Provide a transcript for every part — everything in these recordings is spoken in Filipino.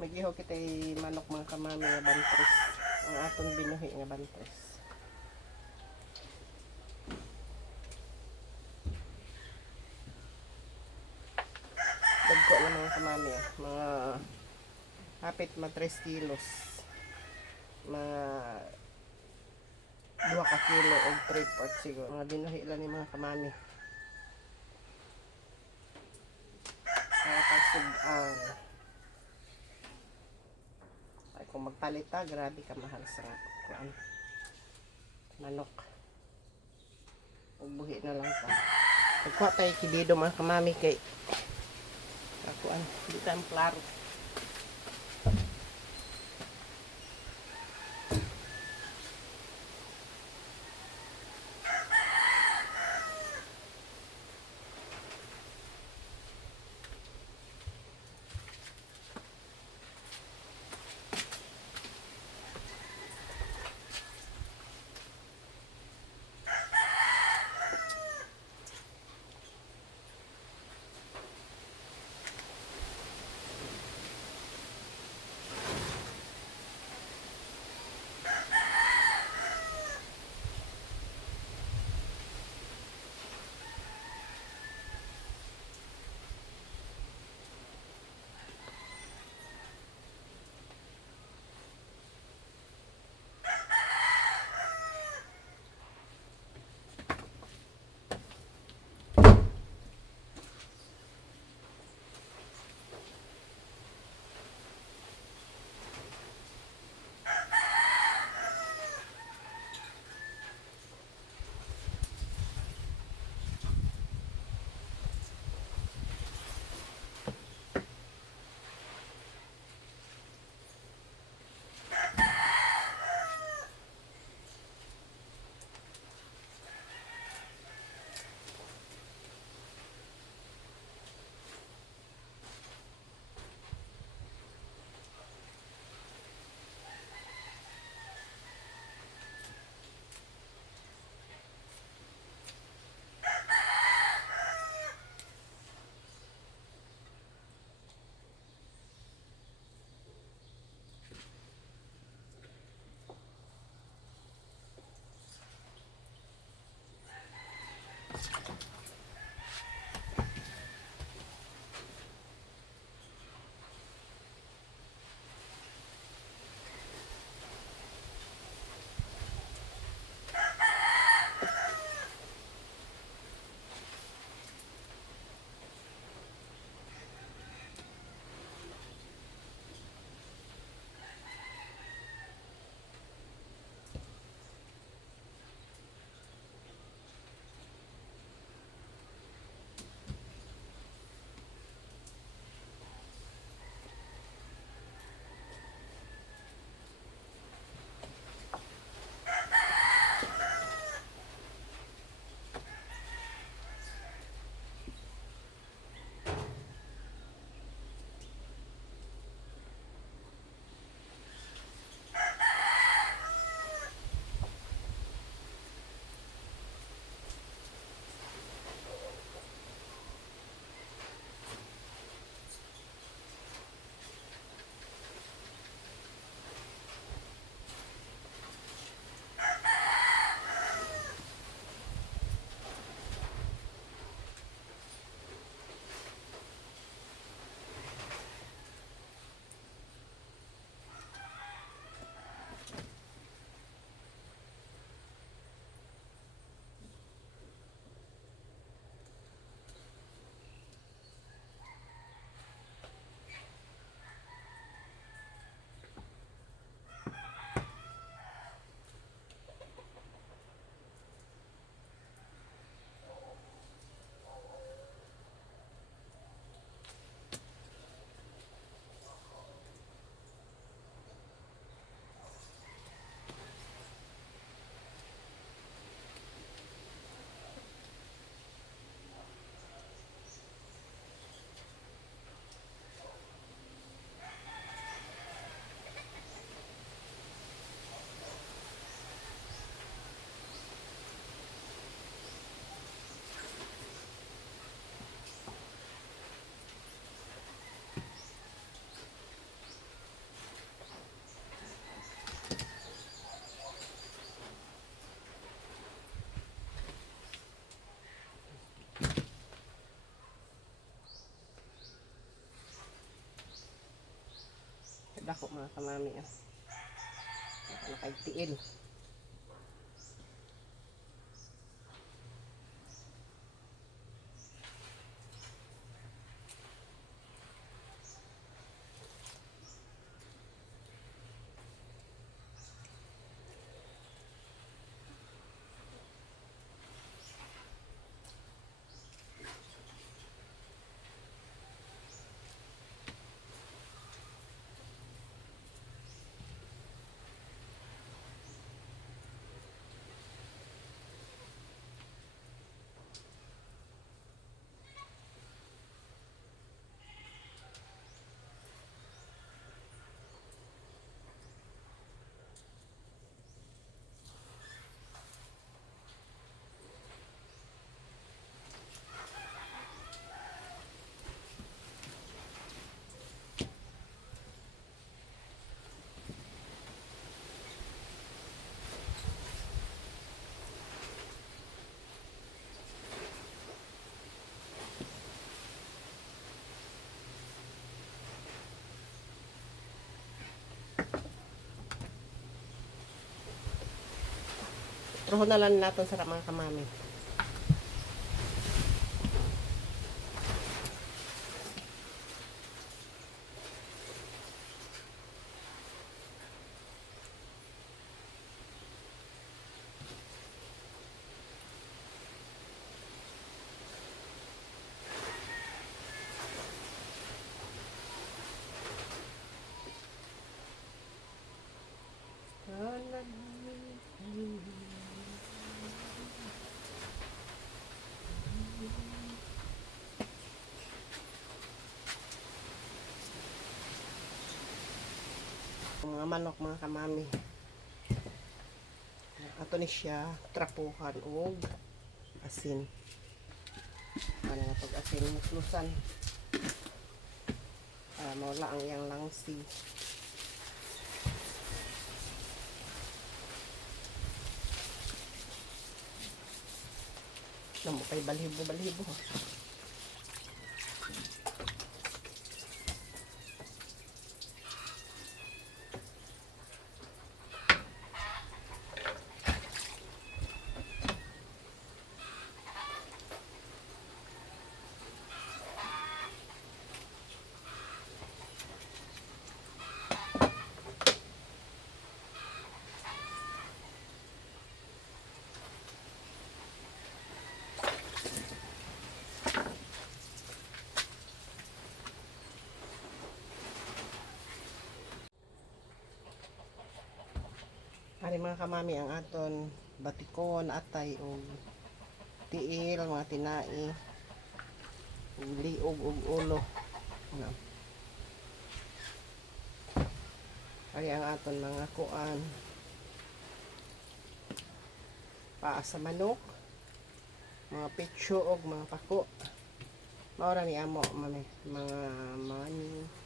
Magihaw kita manok mga kamami nga bantres. Ang atong binuhi nga bantres. Dagko na mga kamami. Mga hapit mga 3 kilos. Mga 2 ka kilo o 3 parts siguro. Mga binuhi lang ni mga kamami. Kaya pagsugaan. Ay kung magpalit ta, grabe ka mahal sa kuan. Manok. Buhi na lang ta. Pagkuha tayo kidido mga kamami kay kuan. Dito ang klaro. dako mga kamami. Nakagtiil. Troho na lang natin sa mga kamami. Mga manok mga kamami. Ato ni siya trapuhan og asin. Ano na pag asin muklusan. Para mawala ang iyang langsi. Namo kay balhibo-balhibo. Ari mga kamami ang aton batikon, atay o tiil, mga tinai, liog og ulo. Ano? Ari ang aton mga kuan. Paa sa manok, mga pitso og mga pako. Maura ni amo mami, mga mani.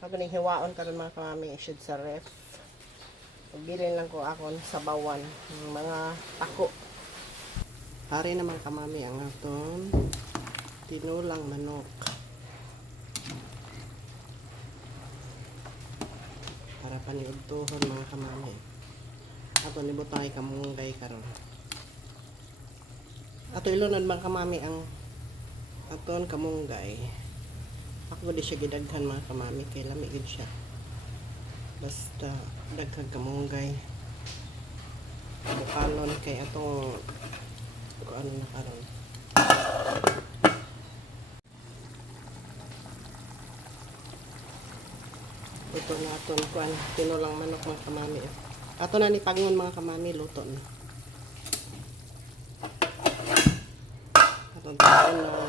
Ako ning hiwaon karon mga kamami isud sa ref. Pagbilin lang ko akon sa bawan ng mga pako. Hari naman kamami ang aton tinulang manok. Para paniudtohon mga kamami. Ato nibutay kamunggay karon. Ato ilunan mga kamami ang aton kamunggay. Ako di siya gidaghan mga kamami kay lami gid siya. Basta daghang kamunggay. Bukalon kay atong ano na karon. Ito na aton kuan tinulang manok mga kamami. Ato na ni pagngon mga kamami luto na. Aton na